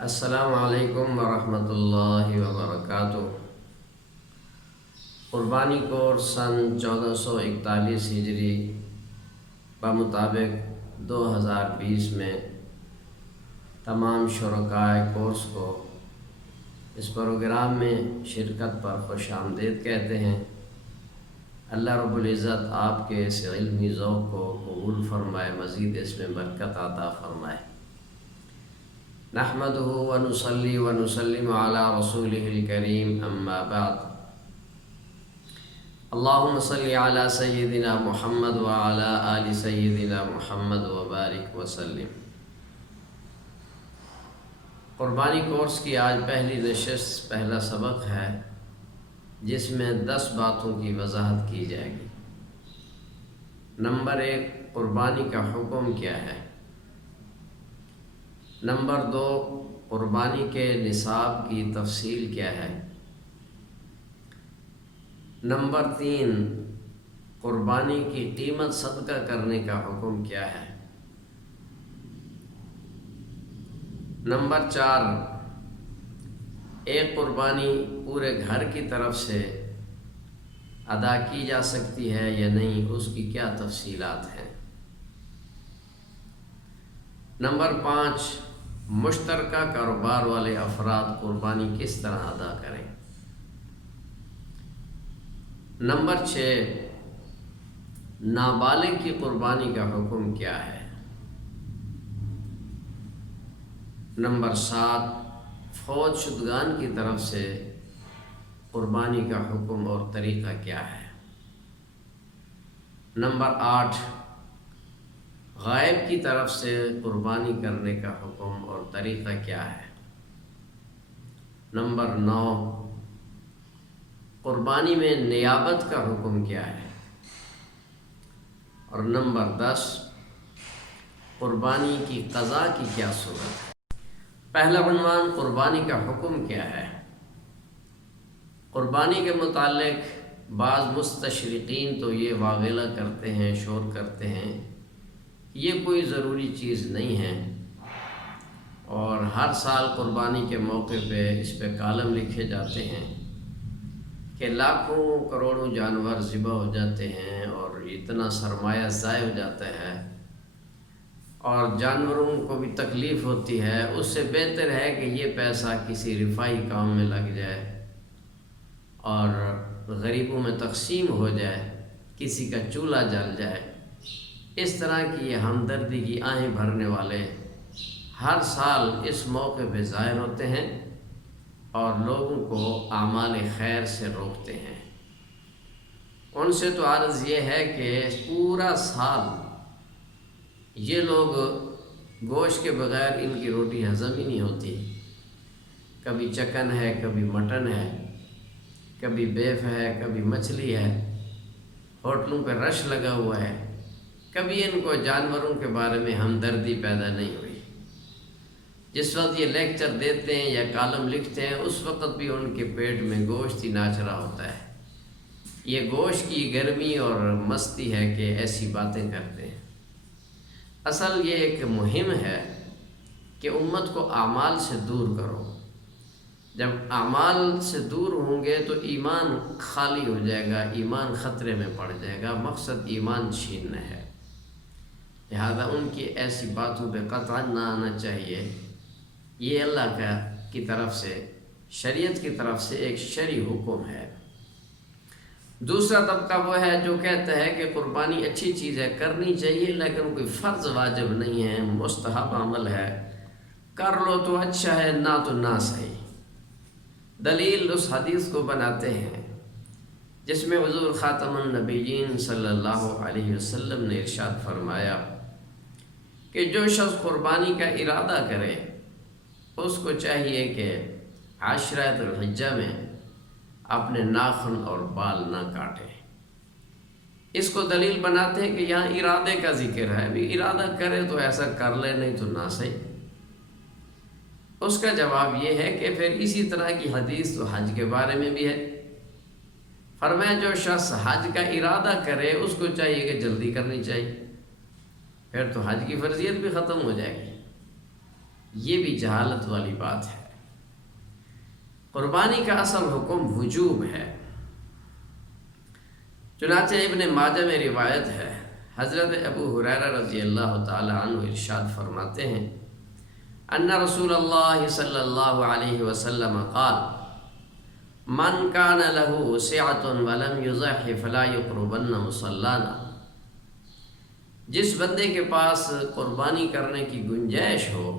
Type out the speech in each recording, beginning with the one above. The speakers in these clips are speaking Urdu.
السلام علیکم ورحمۃ اللہ وبرکاتہ۔ قربانی کورس سن 1441 ہجری بمطابق 2020 میں تمام شرکائے کورس کو اس پروگرام میں شرکت پر خوش آمدید کہتے ہیں۔ اللہ رب العزت آپ کے اس علمی ذوق کو قبول فرمائے، مزید اس میں برکت عطا فرمائے۔ نحمده ونصلي ونسلم على رسوله الكريم اما بعد۔ اللهم صل على سيدنا محمد وعلى آل سيدنا محمد وبارك وسلم۔ قربانی کورس کی آج پہلی نشست، پہلا سبق ہے جس میں 10 باتوں کی وضاحت کی جائے گی۔ نمبر 1، قربانی کا حکم کیا ہے۔ نمبر 2، قربانی کے نصاب کی تفصیل کیا ہے۔ نمبر 3، قربانی کی قیمت صدقہ کرنے کا حکم کیا ہے۔ نمبر 4، ایک قربانی پورے گھر کی طرف سے ادا کی جا سکتی ہے یا نہیں، اس کی کیا تفصیلات ہیں۔ نمبر 5، مشترکہ کاروبار والے افراد قربانی کس طرح ادا کریں۔ نمبر 6، نابالغ کی قربانی کا حکم کیا ہے۔ نمبر 7، فوت شدگان کی طرف سے قربانی کا حکم اور طریقہ کیا ہے۔ نمبر 8، غائب کی طرف سے قربانی کرنے کا حکم اور طریقہ کیا ہے۔ نمبر 9، قربانی میں نیابت کا حکم کیا ہے۔ اور نمبر 10، قربانی کی قضا کی کیا صورت ہے۔ پہلا عنوان، قربانی کا حکم کیا ہے۔ قربانی کے متعلق بعض مستشرقین تو یہ واغلہ کرتے ہیں، شور کرتے ہیں، یہ کوئی ضروری چیز نہیں ہے، اور ہر سال قربانی کے موقع پہ اس پہ کالم لکھے جاتے ہیں کہ لاکھوں کروڑوں جانور ذبح ہو جاتے ہیں اور اتنا سرمایہ ضائع ہو جاتا ہے اور جانوروں کو بھی تکلیف ہوتی ہے۔ اس سے بہتر ہے کہ یہ پیسہ کسی رفاہی کام میں لگ جائے اور غریبوں میں تقسیم ہو جائے، کسی کا چولہا جل جائے۔ اس طرح کی یہ ہمدردی کی آہیں بھرنے والے ہر سال اس موقع پہ ظاہر ہوتے ہیں اور لوگوں کو اعمال خیر سے روکتے ہیں۔ ان سے تو عرض یہ ہے کہ پورا سال یہ لوگ گوشت کے بغیر ان کی روٹی ہضم ہی نہیں ہوتی۔ کبھی چکن ہے، کبھی مٹن ہے، کبھی بیف ہے، کبھی مچھلی ہے، ہوٹلوں پہ رش لگا ہوا ہے۔ کبھی ان کو جانوروں کے بارے میں ہمدردی پیدا نہیں ہوئی۔ جس وقت یہ لیکچر دیتے ہیں یا کالم لکھتے ہیں، اس وقت بھی ان کے پیٹ میں گوشت ہی ناچ رہا ہوتا ہے۔ یہ گوشت کی گرمی اور مستی ہے کہ ایسی باتیں کرتے ہیں۔ اصل یہ ایک مہم ہے کہ امت کو اعمال سے دور کرو۔ جب اعمال سے دور ہوں گے تو ایمان خالی ہو جائے گا، ایمان خطرے میں پڑ جائے گا۔ مقصد ایمان چھیننا ہے، لہذا ان کی ایسی باتوں پہ قطعاً نہ آنا چاہیے۔ یہ اللہ کی طرف سے، شریعت کی طرف سے ایک شرعی حکم ہے۔ دوسرا طبقہ وہ ہے جو کہتا ہے کہ قربانی اچھی چیز ہے، کرنی چاہیے، لیکن کوئی فرض واجب نہیں ہے، مستحب عمل ہے، کر لو تو اچھا ہے، نہ تو نہ صحیح۔ دلیل اس حدیث کو بناتے ہیں جس میں حضور خاتم النبیین صلی اللہ علیہ وسلم نے ارشاد فرمایا کہ جو شخص قربانی کا ارادہ کرے اس کو چاہیے کہ عشرہ ذی الحجہ میں اپنے ناخن اور بال نہ کاٹے۔ اس کو دلیل بناتے ہیں کہ یہاں ارادے کا ذکر ہے، بھی ارادہ کرے تو ایسا کر لے، نہیں تو نہ صحیح۔ اس کا جواب یہ ہے کہ پھر اسی طرح کی حدیث تو حج کے بارے میں بھی ہے۔ فرمایا جو شخص حج کا ارادہ کرے اس کو چاہیے کہ جلدی کرنی چاہیے، پھر تو حج کی فرضیت بھی ختم ہو جائے گی۔ یہ بھی جہالت والی بات ہے۔ قربانی کا اصل حکم وجوب ہے۔ چنانچہ ابن ماجہ میں روایت ہے، حضرت ابو ہریرہ رضی اللہ تعالی عنہ ارشاد فرماتے ہیں، ان رسول اللہ صلی اللہ علیہ وسلم قال من کان له سعة ولم یضح فلا یقربن مصلانا، جس بندے کے پاس قربانی کرنے کی گنجائش ہو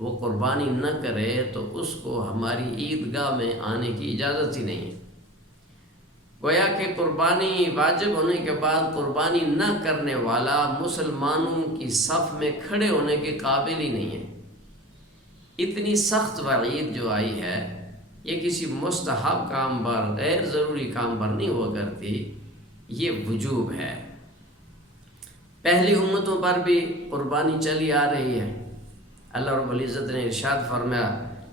وہ قربانی نہ کرے تو اس کو ہماری عیدگاہ میں آنے کی اجازت ہی نہیں ہے۔ گویا کہ قربانی واجب ہونے کے بعد قربانی نہ کرنے والا مسلمانوں کی صف میں کھڑے ہونے کے قابل ہی نہیں ہے۔ اتنی سخت وعید جو آئی ہے یہ کسی مستحب کام پر، غیر ضروری کام پر نہیں ہوا کرتی، یہ وجوب ہے۔ پہلی امتوں پر بھی قربانی چلی آ رہی ہے۔ اللہ رب العزت نے ارشاد فرمایا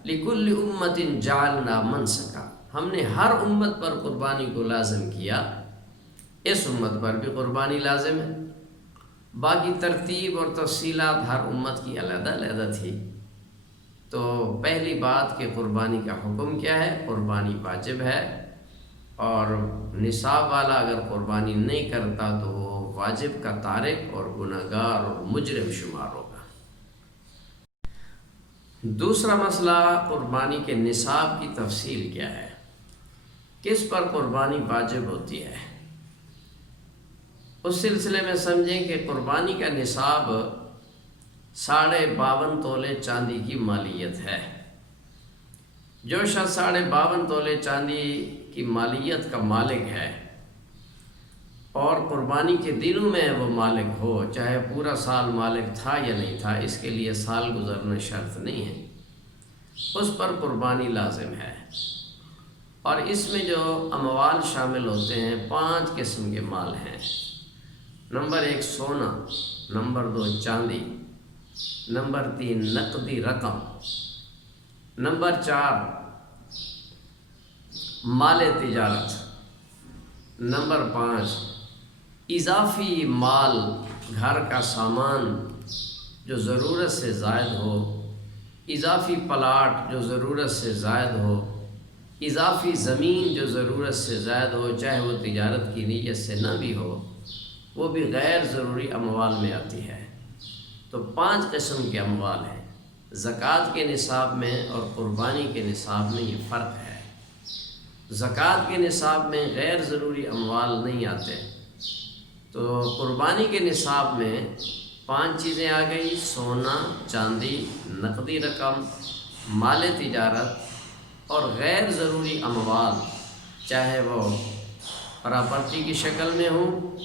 لِكُلِّ أُمَّةٍ جَعَلْنَا مَنْسَكًا، ہم نے ہر امت پر قربانی کو لازم کیا، اس امت پر بھی قربانی لازم ہے۔ باقی ترتیب اور تفصیلات ہر امت کی علیحدہ علیحدہ تھی۔ تو پہلی بات کہ قربانی کا حکم کیا ہے، قربانی واجب ہے، اور نصاب والا اگر قربانی نہیں کرتا تو وہ واجب کا تارک اور گنہگار اور مجرم شمار ہوگا۔ دوسرا مسئلہ قربانی کے نصاب کی تفصیل کیا ہے، کس پر قربانی واجب ہوتی ہے۔ اس سلسلے میں سمجھیں کہ قربانی کا نصاب 52.5 تولے چاندی کی مالیت ہے۔ جو شخص 52.5 تولے چاندی کی مالیت کا مالک ہے اور قربانی کے دنوں میں وہ مالک ہو، چاہے پورا سال مالک تھا یا نہیں تھا، اس کے لیے سال گزرنا شرط نہیں ہے، اس پر قربانی لازم ہے۔ اور اس میں جو اموال شامل ہوتے ہیں 5 قسم کے مال ہیں۔ نمبر 1 سونا، نمبر 2 چاندی، نمبر 3 نقدی رقم، نمبر 4 مال تجارت، نمبر 5 اضافی مال، گھر کا سامان جو ضرورت سے زائد ہو، اضافی پلاٹ جو ضرورت سے زائد ہو، اضافی زمین جو ضرورت سے زائد ہو، چاہے وہ تجارت کی نیت سے نہ بھی ہو، وہ بھی غیر ضروری اموال میں آتی ہے۔ تو 5 قسم کے اموال ہیں۔ زکوٰۃ کے نصاب میں اور قربانی کے نصاب میں یہ فرق ہے۔ زکوٰۃ کے نصاب میں غیر ضروری اموال نہیں آتے، تو قربانی کے نصاب میں 5 چیزیں آ گئی، سونا، چاندی، نقدی رقم، مال تجارت اور غیر ضروری اموال، چاہے وہ پراپرٹی کی شکل میں ہوں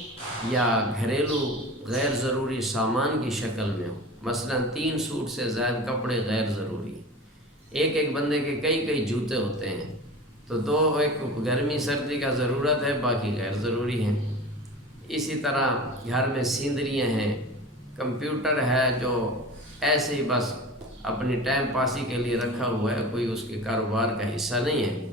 یا گھریلو غیر ضروری سامان کی شکل میں ہوں۔ مثلا 3 سوٹ سے زائد کپڑے غیر ضروری، ایک بندے کے کئی جوتے ہوتے ہیں، تو 2 ایک گرمی سردی کا ضرورت ہے، باقی غیر ضروری ہیں۔ اسی طرح گھر میں سیندریاں ہیں، کمپیوٹر ہے جو ایسے ہی بس اپنی ٹائم پاسی کے لیے رکھا ہوا ہے، کوئی اس کے کاروبار کا حصہ نہیں ہے۔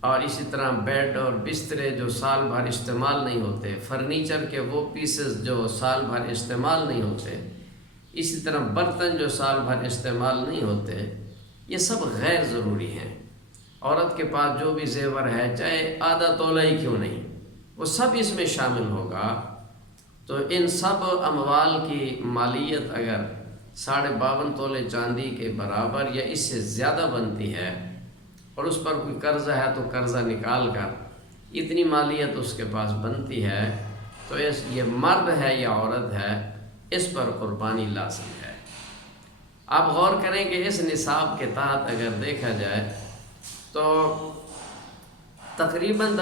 اور اسی طرح بیڈ اور بسترے جو سال بھر استعمال نہیں ہوتے، فرنیچر کے وہ پیسز جو سال بھر استعمال نہیں ہوتے، اسی طرح برتن جو سال بھر استعمال نہیں ہوتے، یہ سب غیر ضروری ہیں۔ عورت کے پاس جو بھی زیور ہے، چاہے آدھا تولہ ہی کیوں نہیں، وہ سب اس میں شامل ہوگا۔ تو ان سب اموال کی مالیت اگر 52.5 تولے چاندی کے برابر یا اس سے زیادہ بنتی ہے، اور اس پر کوئی قرضہ ہے تو قرضہ نکال کر اتنی مالیت اس کے پاس بنتی ہے، تو یہ مرد ہے یا عورت ہے، اس پر قربانی لازم ہے۔ آپ غور کریں کہ اس نصاب کے تحت اگر دیکھا جائے تو تقریباً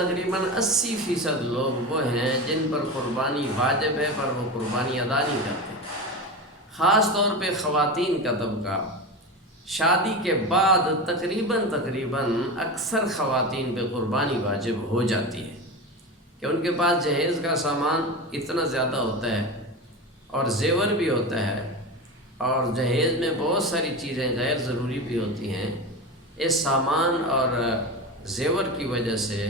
80% لوگ وہ ہیں جن پر قربانی واجب ہے پر وہ قربانی ادا نہیں کرتے۔ خاص طور پہ خواتین کا طبقہ، شادی کے بعد تقریباً اکثر خواتین پہ قربانی واجب ہو جاتی ہے کہ ان کے پاس جہیز کا سامان اتنا زیادہ ہوتا ہے اور زیور بھی ہوتا ہے، اور جہیز میں بہت ساری چیزیں غیر ضروری بھی ہوتی ہیں۔ اس سامان اور زیور کی وجہ سے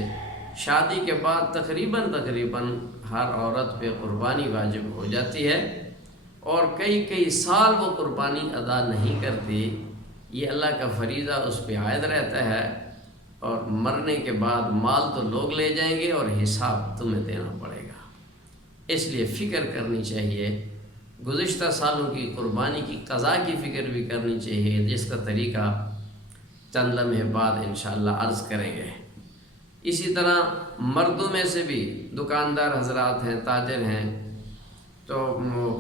شادی کے بعد تقریباً ہر عورت پہ قربانی واجب ہو جاتی ہے، اور کئی کئی سال وہ قربانی ادا نہیں کرتی، یہ اللہ کا فریضہ اس پہ عائد رہتا ہے، اور مرنے کے بعد مال تو لوگ لے جائیں گے اور حساب تمہیں دینا پڑے گا۔ اس لیے فکر کرنی چاہیے، گزشتہ سالوں کی قربانی کی قضا کی فکر بھی کرنی چاہیے، جس کا طریقہ چند لمحے بعد انشاءاللہ عرض کریں گے۔ اسی طرح مردوں میں سے بھی دکاندار حضرات ہیں، تاجر ہیں، تو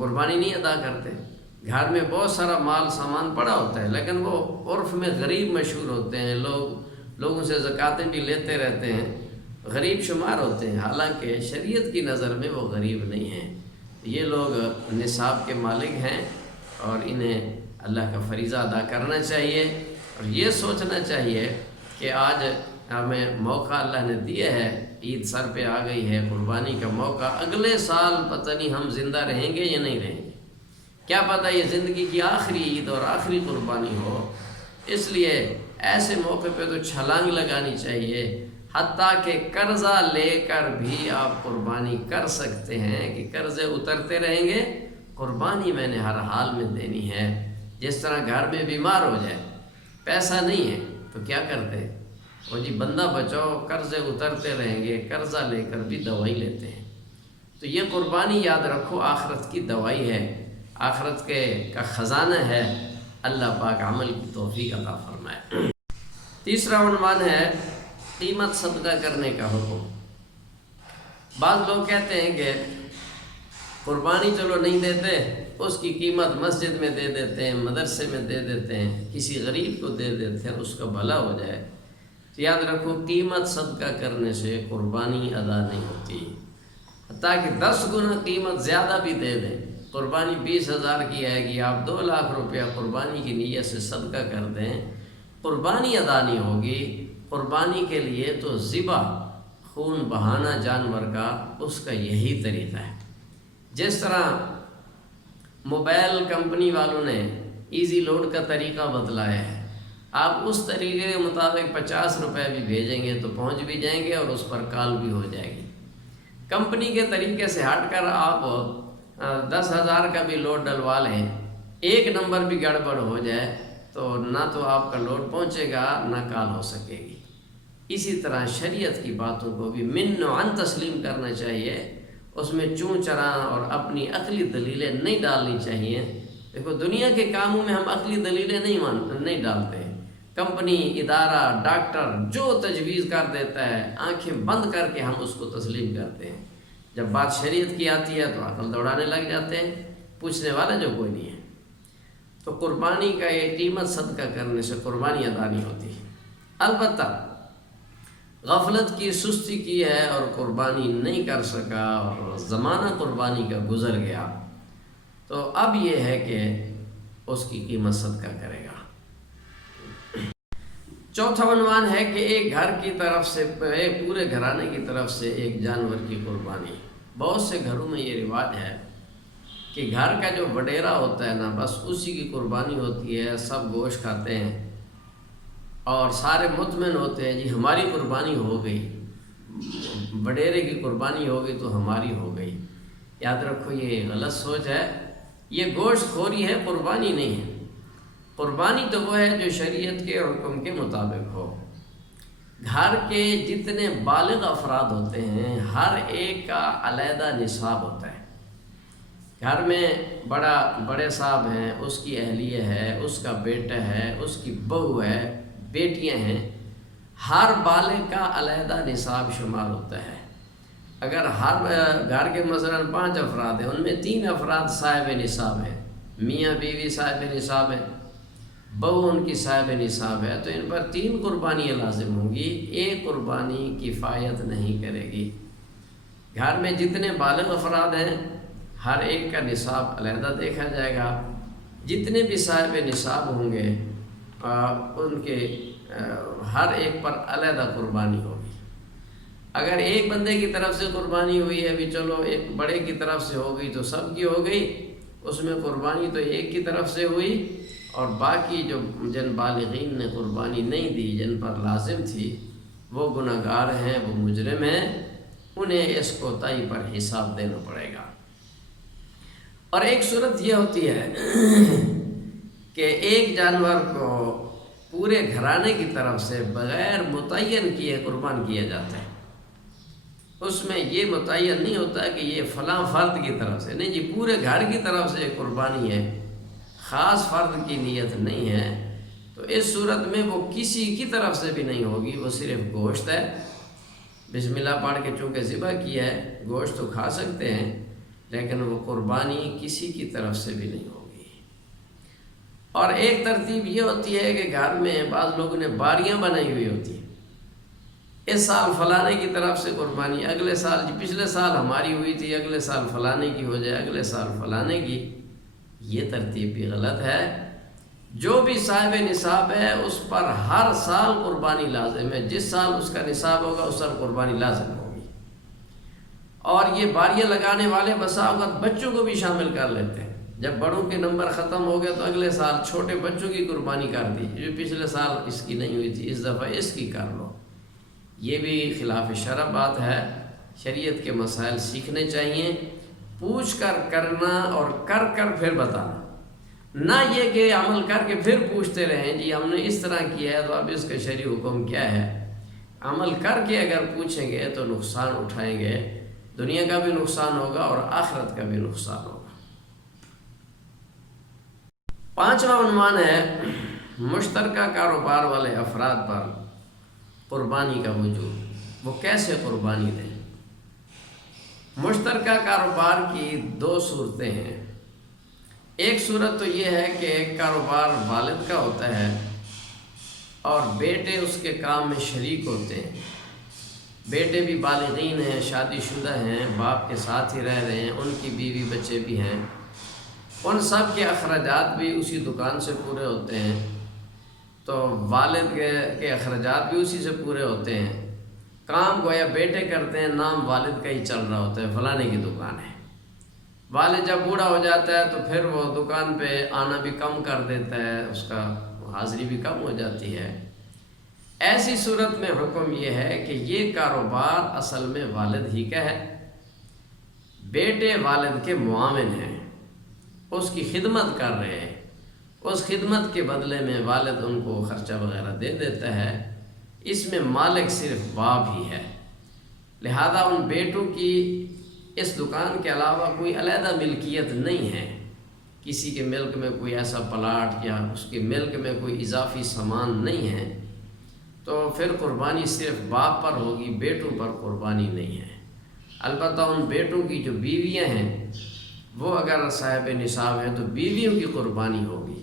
قربانی نہیں ادا کرتے۔ گھر میں بہت سارا مال سامان پڑا ہوتا ہے، لیکن وہ عرف میں غریب مشہور ہوتے ہیں، لوگوں سے زکاتیں بھی لیتے رہتے ہیں، غریب شمار ہوتے ہیں، حالانکہ شریعت کی نظر میں وہ غریب نہیں ہیں۔ یہ لوگ نصاب کے مالک ہیں اور انہیں اللہ کا فریضہ ادا کرنا چاہیے، اور یہ سوچنا چاہیے کہ آج ہمیں موقع اللہ نے دیا ہے، عید سر پہ آ گئی ہے، قربانی کا موقع، اگلے سال پتہ نہیں ہم زندہ رہیں گے یا نہیں رہیں گے، کیا پتہ یہ زندگی کی آخری عید اور آخری قربانی ہو۔ اس لیے ایسے موقع پہ تو چھلانگ لگانی چاہیے، حتیٰ کہ قرضہ لے کر بھی آپ قربانی کر سکتے ہیں کہ قرضے اترتے رہیں گے، قربانی میں نے ہر حال میں دینی ہے۔ جس طرح گھر میں بیمار ہو جائے، پیسہ نہیں ہے تو کیا کرتے، وہ جی بندہ بچاؤ، قرضے اترتے رہیں گے، قرضہ لے کر بھی دوائی لیتے ہیں۔ تو یہ قربانی یاد رکھو آخرت کی دوائی ہے، آخرت کا خزانہ ہے، اللہ پاک عمل کی توفیق عطا فرمائے۔ تیسرا عنوان ہے قیمت صدقہ کرنے کا حکم۔ بعض لوگ کہتے ہیں کہ قربانی چلو نہیں دیتے، اس کی قیمت مسجد میں دے دیتے ہیں، مدرسے میں دے دیتے ہیں، کسی غریب کو دے دیتے ہیں، اس کا بھلا ہو جائے۔ تو یاد رکھو قیمت صدقہ کرنے سے قربانی ادا نہیں ہوتی، حتیٰ کہ 10 گنا قیمت زیادہ بھی دے دیں، قربانی 20,000 کی ہے کہ آپ 2 لاکھ روپیہ قربانی کی نیت سے صدقہ کر دیں، قربانی ادا نہیں ہوگی۔ قربانی کے لیے تو ذبح، خون بہانا جانور کا، اس کا یہی طریقہ ہے۔ جس طرح موبائل کمپنی والوں نے ایزی لوڈ کا طریقہ بتلایا ہے، آپ اس طریقے کے مطابق 50 روپے بھی بھیجیں گے تو پہنچ بھی جائیں گے اور اس پر کال بھی ہو جائے گی۔ کمپنی کے طریقے سے ہٹ کر آپ 10,000 کا بھی لوڈ ڈلوا لیں، ایک نمبر بھی گڑبڑ ہو جائے تو نہ تو آپ کا لوڈ پہنچے گا نہ کال ہو سکے گی۔ اسی طرح شریعت کی باتوں کو بھی من و عن تسلیم کرنا چاہیے، اس میں چون چراں اور اپنی عقلی دلیلیں نہیں ڈالنی چاہیے۔ دیکھو دنیا کے کاموں میں ہم عقلی دلیلیں نہیں ڈالتے، کمپنی، ادارہ، ڈاکٹر جو تجویز کر دیتا ہے آنکھیں بند کر کے ہم اس کو تسلیم کرتے ہیں، جب بات شریعت کی آتی ہے تو عقل دوڑانے لگ جاتے ہیں، پوچھنے والا جو کوئی نہیں ہے۔ تو قربانی کا یہ قیمت صدقہ کرنے سے قربانی ادا نہیں ہوتی۔ البتہ غفلت کی، سستی کی ہے اور قربانی نہیں کر سکا اور زمانہ قربانی کا گزر گیا، تو اب یہ ہے کہ اس کی قیمت صدقہ کرے گا۔ چوتھا عنوان ہے کہ ایک گھر کی طرف سے، ایک پورے گھرانے کی طرف سے ایک جانور کی قربانی۔ بہت سے گھروں میں یہ رواج ہے کہ گھر کا جو وڈیرا ہوتا ہے نا، بس اسی کی قربانی ہوتی ہے، سب گوشت کھاتے ہیں اور سارے مطمئن ہوتے ہیں جی ہماری قربانی ہو گئی، وڈیرے کی قربانی ہو گئی تو ہماری ہو گئی۔ یاد رکھو یہ غلط سوچ ہے، یہ گوشت خوری ہے، قربانی نہیں ہے۔ قربانی تو وہ ہے جو شریعت کے حکم کے مطابق ہو۔ گھر کے جتنے بالغ افراد ہوتے ہیں ہر ایک کا علیحدہ نصاب ہوتا ہے۔ گھر میں بڑے صاحب ہیں، اس کی اہلیہ ہے، اس کا بیٹا ہے، اس کی بہو ہے، بیٹیاں ہیں، ہر بالغ کا علیحدہ نصاب شمار ہوتا ہے۔ اگر ہر گھر کے مثلاً 5 افراد ہیں، ان میں 3 افراد صاحب نصاب ہیں، میاں بیوی صاحب نصاب ہیں، بہو ان کی صاحب نصاب ہے، تو ان پر 3 قربانیاں لازم ہوں گی، ایک قربانی کفایت نہیں کرے گی۔ گھر میں جتنے بالغ افراد ہیں ہر ایک کا نصاب علیحدہ دیکھا جائے گا، جتنے بھی صاحب نصاب ہوں گے ان کے ہر ایک پر علیحدہ قربانی ہوگی۔ اگر ایک بندے کی طرف سے قربانی ہوئی ہے بھی چلو ایک بڑے کی طرف سے ہو گئی تو سب کی ہو گئی، اس میں قربانی تو ایک کی طرف سے ہوئی، اور باقی جو جن بالغین نے قربانی نہیں دی، جن پر لازم تھی، وہ گناہگار ہیں، وہ مجرم ہیں، انہیں اس کوتاہی پر حساب دینا پڑے گا۔ اور ایک صورت یہ ہوتی ہے کہ ایک جانور کو پورے گھرانے کی طرف سے بغیر متعین کیے قربان کیا جاتا ہے۔ اس میں یہ متعین نہیں ہوتا کہ یہ فلاں فرد کی طرف سے، نہیں جی، پورے گھر کی طرف سے قربانی ہے، خاص فرد کی نیت نہیں ہے۔ تو اس صورت میں وہ کسی کی طرف سے بھی نہیں ہوگی، وہ صرف گوشت ہے، بسم اللہ پڑھ کے چونکہ ذبح کیا ہے، گوشت تو کھا سکتے ہیں، لیکن وہ قربانی کسی کی طرف سے بھی نہیں ہوگی۔ اور ایک ترتیب یہ ہوتی ہے کہ گھر میں بعض لوگوں نے باریاں بنائی ہوئی ہوتی ہیں، اس سال فلانے کی طرف سے قربانی، اگلے سال جی پچھلے سال ہماری ہوئی تھی، اگلے سال فلانے کی ہو جائے، اگلے سال فلانے کی۔ یہ ترتیب بھی غلط ہے۔ جو بھی صاحب نصاب ہے اس پر ہر سال قربانی لازم ہے، جس سال اس کا نصاب ہوگا اس سال قربانی لازم ہوگی۔ اور یہ باریاں لگانے والے بسا اوقات بچوں کو بھی شامل کر لیتے ہیں، جب بڑوں کے نمبر ختم ہو گئے تو اگلے سال چھوٹے بچوں کی قربانی کر دی، جو پچھلے سال اس کی نہیں ہوئی تھی اس دفعہ اس کی کر لو۔ یہ بھی خلاف شرع بات ہے۔ شریعت کے مسائل سیکھنے چاہیے، پوچھ کر کرنا اور کر کر پھر بتانا، نہ یہ کہ عمل کر کے پھر پوچھتے رہیں جی ہم نے اس طرح کیا ہے تو اب اس کا شرعی حکم کیا ہے۔ عمل کر کے اگر پوچھیں گے تو نقصان اٹھائیں گے، دنیا کا بھی نقصان ہوگا اور آخرت کا بھی نقصان ہوگا۔ پانچواں عنوان ہے مشترکہ کاروبار والے افراد پر قربانی کا وجوب، وہ کیسے قربانی دیں۔ مشترکہ کاروبار کی دو صورتیں ہیں۔ ایک صورت تو یہ ہے کہ ایک کاروبار والد کا ہوتا ہے اور بیٹے اس کے کام میں شریک ہوتے ہیں، بیٹے بھی بالغین ہیں، شادی شدہ ہیں، باپ کے ساتھ ہی رہ رہے ہیں، ان کی بیوی بچے بھی ہیں، ان سب کے اخراجات بھی اسی دکان سے پورے ہوتے ہیں، تو والد کے اخراجات بھی اسی سے پورے ہوتے ہیں۔ کام گویا بیٹے کرتے ہیں، نام والد کا ہی چل رہا ہوتا ہے، فلانے کی دکان ہے۔ والد جب بوڑھا ہو جاتا ہے تو پھر وہ دکان پہ آنا بھی کم کر دیتا ہے، اس کا حاضری بھی کم ہو جاتی ہے۔ ایسی صورت میں حکم یہ ہے کہ یہ کاروبار اصل میں والد ہی کا ہے، بیٹے والد کے معاون ہیں، اس کی خدمت کر رہے ہیں، اس خدمت کے بدلے میں والد ان کو خرچہ وغیرہ دے دیتا ہے، اس میں مالک صرف باپ ہی ہے۔ لہذا ان بیٹوں کی اس دکان کے علاوہ کوئی علیحدہ ملکیت نہیں ہے، کسی کے ملک میں کوئی ایسا پلاٹ یا اس کے ملک میں کوئی اضافی سامان نہیں ہے، تو پھر قربانی صرف باپ پر ہوگی، بیٹوں پر قربانی نہیں ہے۔ البتہ ان بیٹوں کی جو بیویاں ہیں وہ اگر صاحب نصاب ہیں تو بیویوں کی قربانی ہوگی۔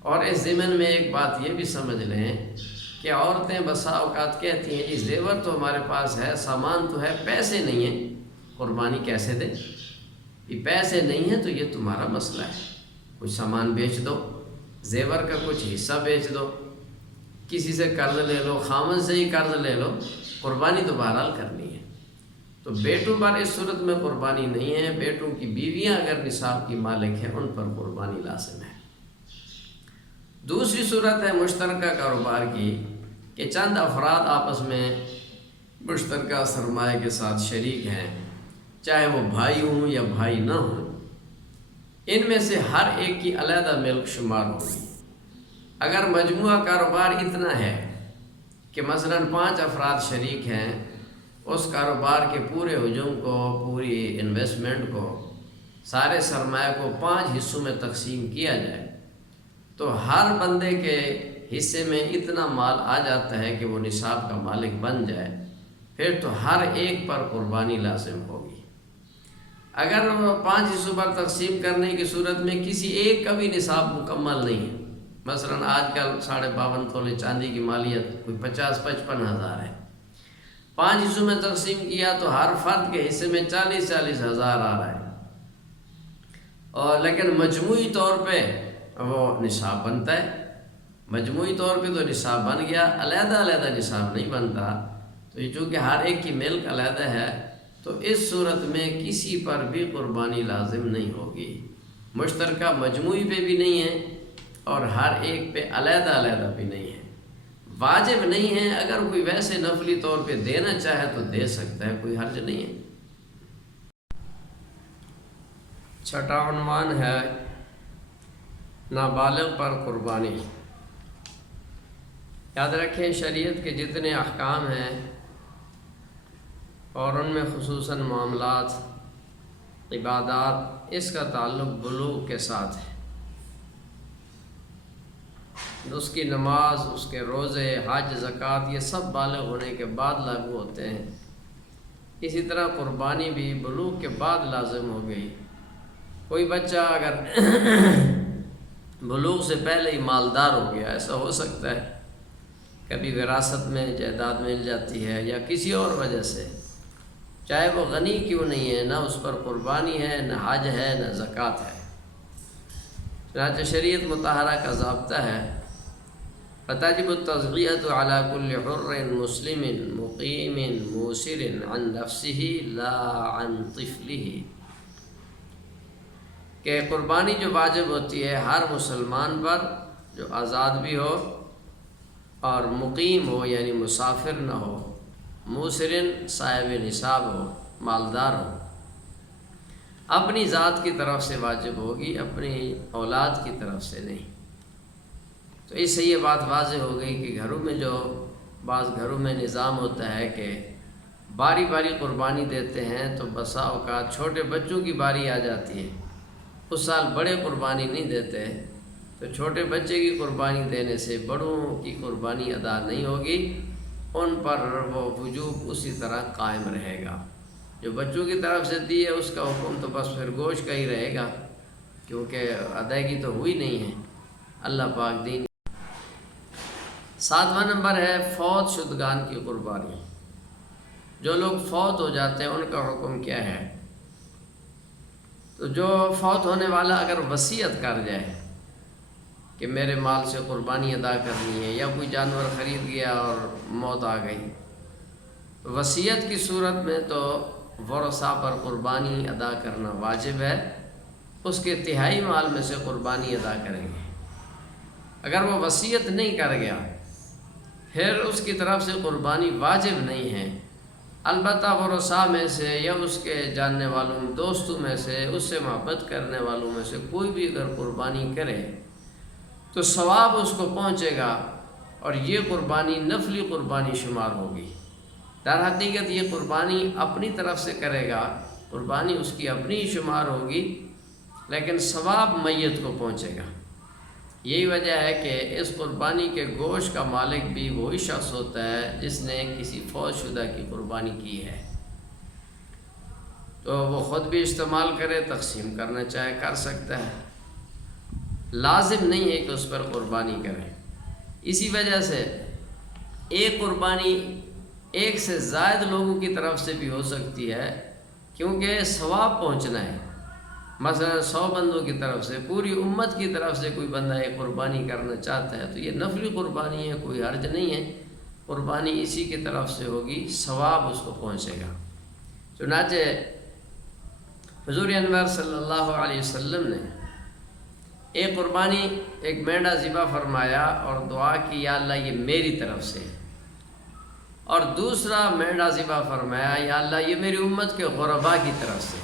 اور اس ضمن میں ایک بات یہ بھی سمجھ لیں کہ عورتیں بسا اوقات کہتی ہیں جی زیور تو ہمارے پاس ہے، سامان تو ہے، پیسے نہیں ہیں، قربانی کیسے دیں؟ یہ پیسے نہیں ہیں تو یہ تمہارا مسئلہ ہے، کچھ سامان بیچ دو، زیور کا کچھ حصہ بیچ دو، کسی سے قرض لے لو، خامن سے ہی قرض لے لو، قربانی تو بہرحال کرنی ہے۔ تو بیٹوں پر اس صورت میں قربانی نہیں ہے، بیٹوں کی بیویاں اگر نصاب کی مالک ہیں ان پر قربانی لازم ہے۔ دوسری صورت ہے مشترکہ کاروبار کی کہ چند افراد آپس میں مشترکہ سرمایہ کے ساتھ شریک ہیں، چاہے وہ بھائی ہوں یا بھائی نہ ہوں، ان میں سے ہر ایک کی علیحدہ ملک شمار ہوگی۔ اگر مجموعہ کاروبار اتنا ہے کہ مثلاً 5 افراد شریک ہیں، اس کاروبار کے پورے حجم کو، پوری انویسٹمنٹ کو، سارے سرمایہ کو 5 حصوں میں تقسیم کیا جائے تو ہر بندے کے حصے میں اتنا مال آ جاتا ہے کہ وہ نصاب کا مالک بن جائے، پھر تو ہر ایک پر قربانی لازم ہوگی۔ اگر 5 حصوں پر تقسیم کرنے کی صورت میں کسی ایک کا بھی نصاب مکمل نہیں ہے، مثلاً آج کل 52.5 تولے چاندی کی مالیت کوئی 50-55 ہزار ہے، 5 حصوں میں تقسیم کیا تو ہر فرد کے حصے میں 40-40 ہزار آ رہا ہے، اور لیکن مجموعی طور پہ وہ نصاب بنتا ہے، مجموعی طور پہ تو نصاب بن گیا، علیحدہ نصاب نہیں بنتا۔ تو یہ چونکہ ہر ایک کی ملک علیحدہ ہے تو اس صورت میں کسی پر بھی قربانی لازم نہیں ہوگی، مشترکہ مجموعی پہ بھی نہیں ہے اور ہر ایک پہ علیحدہ بھی نہیں ہے، واجب نہیں ہے۔ اگر کوئی ویسے نفلی طور پہ دینا چاہے تو دے سکتا ہے، کوئی حرج نہیں ہے۔ چھٹا عنوان ہے نابالغ پر قربانی۔ یاد رکھیں شریعت کے جتنے احکام ہیں اور ان میں خصوصاً معاملات، عبادات، اس کا تعلق بلوغ کے ساتھ ہے۔ اس کی نماز، اس کے روزے، حج، زکوٰۃ، یہ سب بالغ ہونے کے بعد لاگو ہوتے ہیں۔ اسی طرح قربانی بھی بلوغ کے بعد لازم ہو گئی۔ کوئی بچہ اگر بلوغ سے پہلے ہی مالدار ہو گیا، ایسا ہو سکتا ہے، کبھی وراثت میں جائیداد مل جاتی ہے یا کسی اور وجہ سے، چاہے وہ غنی کیوں نہیں ہے، نہ اس پر قربانی ہے، نہ حج ہے، نہ زکوٰۃ ہے۔ چنانچہ شریعت مطہرہ کا ضابطہ ہے فَتَجِبُ التَّضْحِيَةُ عَلَى كُلِّ حُرٍّ مُسْلِمٍ مُقِيمٍ مُوسِرٍ عَنْ نَفْسِهِ لَا عَنْ طِفْلِهِ، کہ قربانی جو واجب ہوتی ہے ہر مسلمان پر جو آزاد بھی ہو اور مقیم ہو یعنی مسافر نہ ہو، موسرن صاحب نصاب ہو، مالدار ہو، اپنی ذات کی طرف سے واجب ہوگی، اپنی اولاد کی طرف سے نہیں۔ تو اس سے یہ بات واضح ہو گئی کہ گھروں میں جو بعض گھروں میں نظام ہوتا ہے کہ باری باری قربانی دیتے ہیں، تو بسا اوقات چھوٹے بچوں کی باری آ جاتی ہے، اس سال بڑے قربانی نہیں دیتے، تو چھوٹے بچے کی قربانی دینے سے بڑوں کی قربانی ادا نہیں ہوگی، ان پر وہ وجوب اسی طرح قائم رہے گا۔ جو بچوں کی طرف سے دی ہے اس کا حکم تو بس پھر گوشت کا ہی رہے گا، کیونکہ ادائیگی تو ہوئی نہیں ہے۔ اللہ پاک دین۔ 7واں نمبر ہے فوت شدگان کی قربانی۔ جو لوگ فوت ہو جاتے ہیں ان کا حکم کیا ہے؟ تو جو فوت ہونے والا اگر وصیت کر جائے کہ میرے مال سے قربانی ادا کرنی ہے، یا کوئی جانور خرید گیا اور موت آ گئی، وصیت کی صورت میں تو ورثاء پر قربانی ادا کرنا واجب ہے، اس کے تہائی مال میں سے قربانی ادا کریں گے۔ اگر وہ وصیت نہیں کر گیا پھر اس کی طرف سے قربانی واجب نہیں ہے، البتہ ورثاء میں سے یا اس کے جاننے والوں دوستوں میں سے، اس سے محبت کرنے والوں میں سے کوئی بھی اگر قربانی کرے تو ثواب اس کو پہنچے گا، اور یہ قربانی نفلی قربانی شمار ہوگی۔ در حقیقت یہ قربانی اپنی طرف سے کرے گا، قربانی اس کی اپنی ہی شمار ہوگی، لیکن ثواب میت کو پہنچے گا۔ یہی وجہ ہے کہ اس قربانی کے گوشت کا مالک بھی وہی شخص ہوتا ہے جس نے کسی فوت شدہ کی قربانی کی ہے، تو وہ خود بھی استعمال کرے، تقسیم کرنا چاہے کر سکتا ہے، لازم نہیں ہے کہ اس پر قربانی کرے۔ اسی وجہ سے ایک قربانی ایک سے زائد لوگوں کی طرف سے بھی ہو سکتی ہے، کیونکہ ثواب پہنچنا ہے۔ مثلا 100 بندوں کی طرف سے، پوری امت کی طرف سے کوئی بندہ ایک قربانی کرنا چاہتا ہے تو یہ نفلی قربانی ہے، کوئی حرج نہیں ہے، قربانی اسی کی طرف سے ہوگی، ثواب اس کو پہنچے گا۔ چنانچہ حضور انور صلی اللہ علیہ وسلم نے ایک قربانی، ایک مینڈا ذبح فرمایا اور دعا کی یا اللہ یہ میری طرف سے، اور دوسرا مینڈا ذبح فرمایا یا اللہ یہ میری امت کے غرباء کی طرف سے۔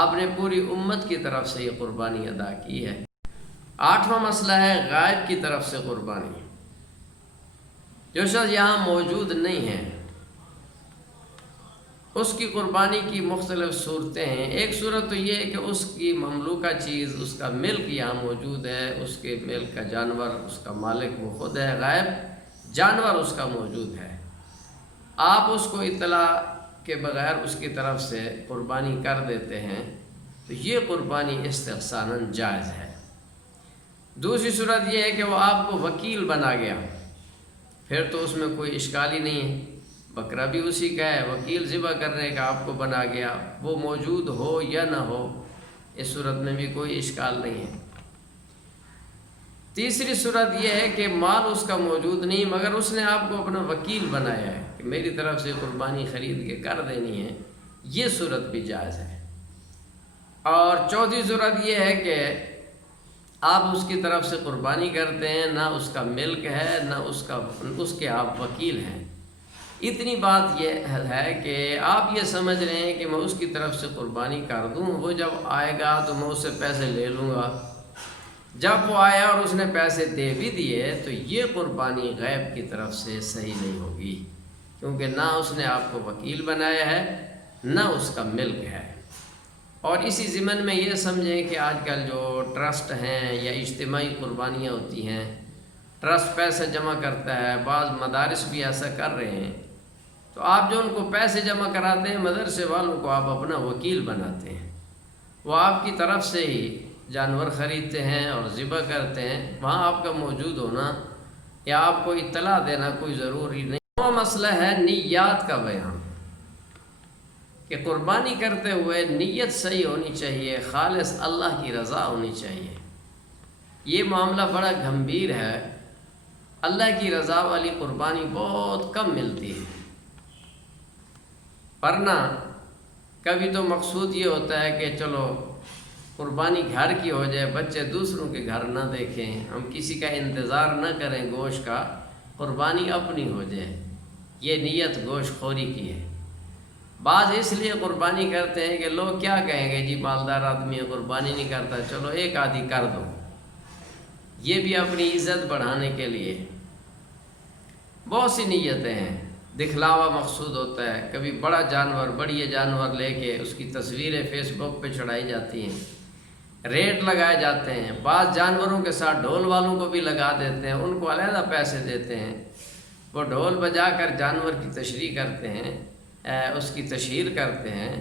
آپ نے پوری امت کی طرف سے یہ قربانی ادا کی ہے۔ 8واں مسئلہ ہے غائب کی طرف سے قربانی۔ جو شخص یہاں موجود نہیں ہے اس کی قربانی کی مختلف صورتیں ہیں۔ ایک صورت تو یہ ہے کہ اس کی مملوکہ چیز، اس کا ملک یہاں موجود ہے، اس کے ملک کا جانور، اس کا مالک وہ خود ہے، غائب جانور اس کا موجود ہے، آپ اس کو اطلاع کے بغیر اس کی طرف سے قربانی کر دیتے ہیں، تو یہ قربانی استحساناً جائز ہے۔ دوسری صورت یہ ہے کہ وہ آپ کو وکیل بنا گیا، پھر تو اس میں کوئی اشکال ہی نہیں ہے، بکرا بھی اسی کا ہے، وکیل ذبح کرنے کا آپ کو بنا گیا، وہ موجود ہو یا نہ ہو، اس صورت میں بھی کوئی اشکال نہیں ہے۔ تیسری صورت یہ ہے کہ مال اس کا موجود نہیں، مگر اس نے آپ کو اپنا وکیل بنایا ہے کہ میری طرف سے قربانی خرید کے کر دینی ہے، یہ صورت بھی جائز ہے۔ اور چوتھی صورت یہ ہے کہ آپ اس کی طرف سے قربانی کرتے ہیں، نہ اس کا ملک ہے، نہ اس کے آپ وکیل ہیں، اتنی بات یہ ہے کہ آپ یہ سمجھ رہے ہیں کہ میں اس کی طرف سے قربانی کر دوں، وہ جب آئے گا تو میں اس سے پیسے لے لوں گا۔ جب وہ آیا اور اس نے پیسے دے بھی دیے تو یہ قربانی غیب کی طرف سے صحیح نہیں ہوگی، کیونکہ نہ اس نے آپ کو وکیل بنایا ہے نہ اس کا ملک ہے۔ اور اسی ضمن میں یہ سمجھیں کہ آج کل جو ٹرسٹ ہیں یا اجتماعی قربانیاں ہوتی ہیں، ٹرسٹ پیسے جمع کرتا ہے، بعض مدارس بھی ایسا کر رہے ہیں، تو آپ جو ان کو پیسے جمع کراتے ہیں مدرسے والوں کو آپ اپنا وکیل بناتے ہیں، وہ آپ کی طرف سے ہی جانور خریدتے ہیں اور ذبح کرتے ہیں، وہاں آپ کا موجود ہونا یا آپ کو اطلاع دینا کوئی ضروری نہیں۔ وہ مسئلہ ہے نیات کا بیان، کہ قربانی کرتے ہوئے نیت صحیح ہونی چاہیے، خالص اللہ کی رضا ہونی چاہیے۔ یہ معاملہ بڑا گمبھیر ہے، اللہ کی رضا والی قربانی بہت کم ملتی ہے، ورنہ کبھی تو مقصود یہ ہوتا ہے کہ چلو قربانی گھر کی ہو جائے، بچے دوسروں کے گھر نہ دیکھیں، ہم کسی کا انتظار نہ کریں گوشت کا، قربانی اپنی ہو جائے۔ یہ نیت گوشت خوری کی ہے۔ بعض اس لیے قربانی کرتے ہیں کہ لوگ کیا کہیں گے، جی مالدار آدمی ہے قربانی نہیں کرتا، چلو ایک آدھی کر دو، یہ بھی اپنی عزت بڑھانے کے لیے۔ بہت سی نیتیں ہیں، دکھلاوا مقصود ہوتا ہے، کبھی بڑا جانور بڑی جانور لے کے اس کی تصویریں فیس بک پہ چڑھائی جاتی ہیں، ریٹ لگائے جاتے ہیں، بعض جانوروں کے ساتھ ڈھول والوں کو بھی لگا دیتے ہیں، ان کو علیحدہ پیسے دیتے ہیں، وہ ڈھول بجا کر جانور کی تشریح کرتے ہیں، اس کی تشہیر کرتے ہیں۔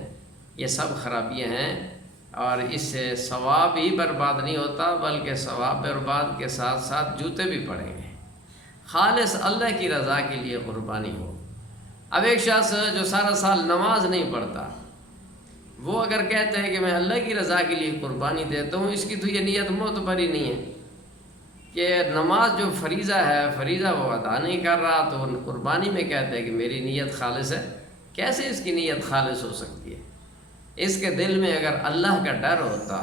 یہ سب خرابیاں ہیں، اور اس سے ثواب ہی برباد نہیں ہوتا بلکہ ثواب برباد کے ساتھ ساتھ جوتے بھی پڑیں گے۔ خالص اللہ کی رضا کے لیے قربانی ہو۔ اب ایک شخص جو سارا سال نماز نہیں پڑھتا، وہ اگر کہتے ہیں کہ میں اللہ کی رضا کے لیے قربانی دیتا ہوں، اس کی تو یہ نیت معتبر ہی نہیں ہے کہ نماز جو فریضہ ہے، فریضہ وہ ادا نہیں کر رہا، تو قربانی میں کہتے ہیں کہ میری نیت خالص ہے۔ کیسے اس کی نیت خالص ہو سکتی ہے؟ اس کے دل میں اگر اللہ کا ڈر ہوتا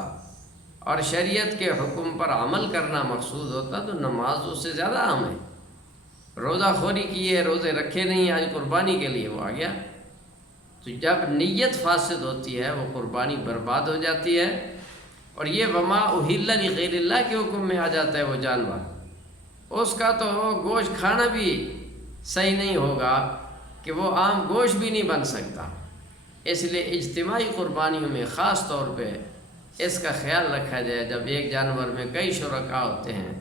اور شریعت کے حکم پر عمل کرنا مقصود ہوتا تو نماز اس سے زیادہ اہم ہے۔ روزہ خوری کی ہے، روزے رکھے نہیں، آج قربانی کے لیے وہ آ گیا۔ تو جب نیت فاسد ہوتی ہے وہ قربانی برباد ہو جاتی ہے، اور یہ وما اہل لغیر اللہ کے حکم میں آ جاتا ہے وہ جانور، اس کا تو گوشت کھانا بھی صحیح نہیں ہوگا کہ وہ عام گوشت بھی نہیں بن سکتا۔ اس لیے اجتماعی قربانیوں میں خاص طور پہ اس کا خیال رکھا جائے، جب ایک جانور میں کئی شرکاء ہوتے ہیں،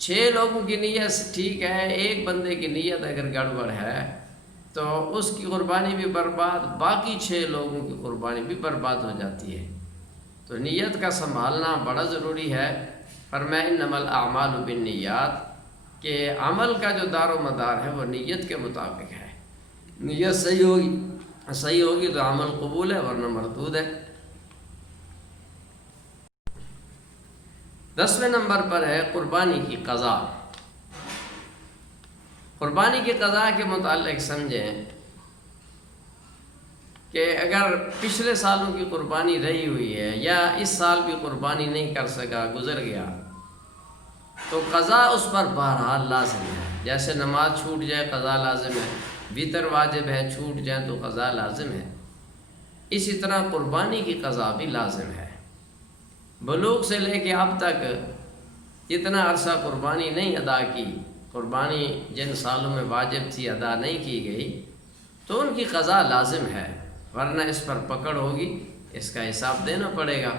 6 لوگوں کی نیت ٹھیک ہے، ایک بندے کی نیت اگر گڑبڑ ہے تو اس کی قربانی بھی برباد، باقی 6 لوگوں کی قربانی بھی برباد ہو جاتی ہے۔ تو نیت کا سنبھالنا بڑا ضروری ہے۔ فرمایا انما الاعمال بالنیات، کہ عمل کا جو دار و مدار ہے وہ نیت کے مطابق ہے۔ نیت صحیح ہوگی تو عمل قبول ہے، ورنہ مردود ہے۔ 10ویں نمبر پر ہے قربانی کی قضا۔ قربانی کی قضا کے متعلق سمجھیں کہ اگر پچھلے سالوں کی قربانی رہی ہوئی ہے یا اس سال بھی قربانی نہیں کر سکا، گزر گیا، تو قضا اس پر بہرحال لازم ہے۔ جیسے نماز چھوٹ جائے قضا لازم ہے، وتر واجب ہے، چھوٹ جائیں تو قضا لازم ہے، اسی طرح قربانی کی قضا بھی لازم ہے۔ بلوغ سے لے کے اب تک جتنا عرصہ قربانی نہیں ادا کی، قربانی جن سالوں میں واجب تھی ادا نہیں کی گئی، تو ان کی قضا لازم ہے، ورنہ اس پر پکڑ ہوگی، اس کا حساب دینا پڑے گا۔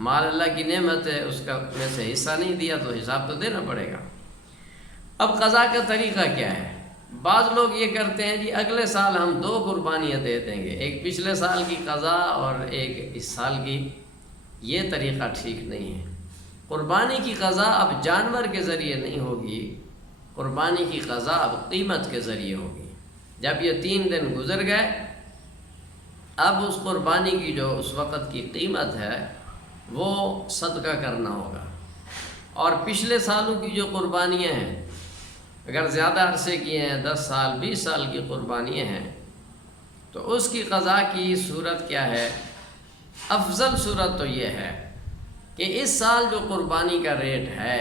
مال اللہ کی نعمت ہے، اس کا میں سے حصہ نہیں دیا تو حساب تو دینا پڑے گا۔ اب قضا کا طریقہ کیا ہے؟ بعض لوگ یہ کرتے ہیں جی اگلے سال ہم 2 قربانیاں دے دیں گے، ایک پچھلے سال کی قضا اور ایک اس سال کی۔ یہ طریقہ ٹھیک نہیں ہے۔ قربانی کی قضا اب جانور کے ذریعے نہیں ہوگی، قربانی کی قضا اب قیمت کے ذریعے ہوگی۔ جب یہ 3 دن گزر گئے، اب اس قربانی کی جو اس وقت کی قیمت ہے وہ صدقہ کرنا ہوگا۔ اور پچھلے سالوں کی جو قربانیاں ہیں، اگر زیادہ عرصے کی ہیں، 10 سال 20 سال کی قربانیاں ہیں، تو اس کی قضا کی صورت کیا ہے؟ افضل صورت تو یہ ہے کہ اس سال جو قربانی کا ریٹ ہے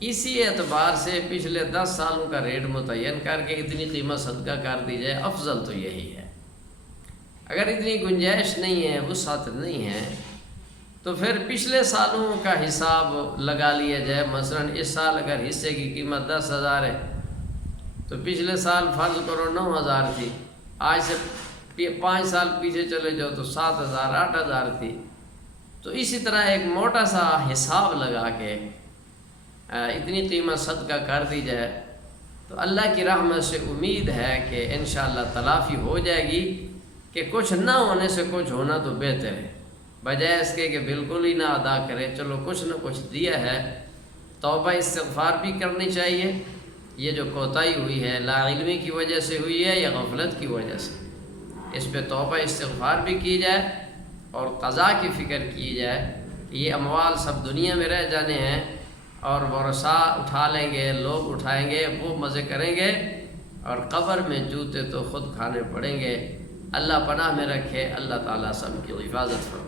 اسی اعتبار سے پچھلے 10 سالوں کا ریٹ متعین کر کے اتنی قیمت صدقہ کر دی جائے، افضل تو یہی ہے۔ اگر اتنی گنجائش نہیں ہے، وسعت نہیں ہے، تو پھر پچھلے سالوں کا حساب لگا لیا جائے۔ مثلا اس سال اگر حصے کی قیمت 10,000 ہے تو پچھلے سال فرض کرو 9,000 تھی، آج سے 5 سال پیچھے چلے جاؤ تو 7,000 8,000 تھی۔ تو اسی طرح ایک موٹا سا حساب لگا کے اتنی قیمت صدقہ کر دی جائے تو اللہ کی رحمت سے امید ہے کہ انشاءاللہ تلافی ہو جائے گی، کہ کچھ نہ ہونے سے کچھ ہونا تو بہتر ہے، بجائے اس کے کہ بالکل ہی نہ ادا کرے۔ چلو کچھ نہ کچھ دیا ہے، توبہ استغفار بھی کرنی چاہیے۔ یہ جو کوتاہی ہوئی ہے لا علمی کی وجہ سے ہوئی ہے یا غفلت کی وجہ سے، اس پہ توبہ استغفار بھی کی جائے اور قضا کی فکر کی جائے کہ یہ اموال سب دنیا میں رہ جانے ہیں، اور ورثاء اٹھا لیں گے، لوگ اٹھائیں گے، وہ مزے کریں گے، اور قبر میں جوتے تو خود کھانے پڑیں گے۔ اللہ پناہ میں رکھے، اللہ تعالیٰ سب کی حفاظت فرمائے۔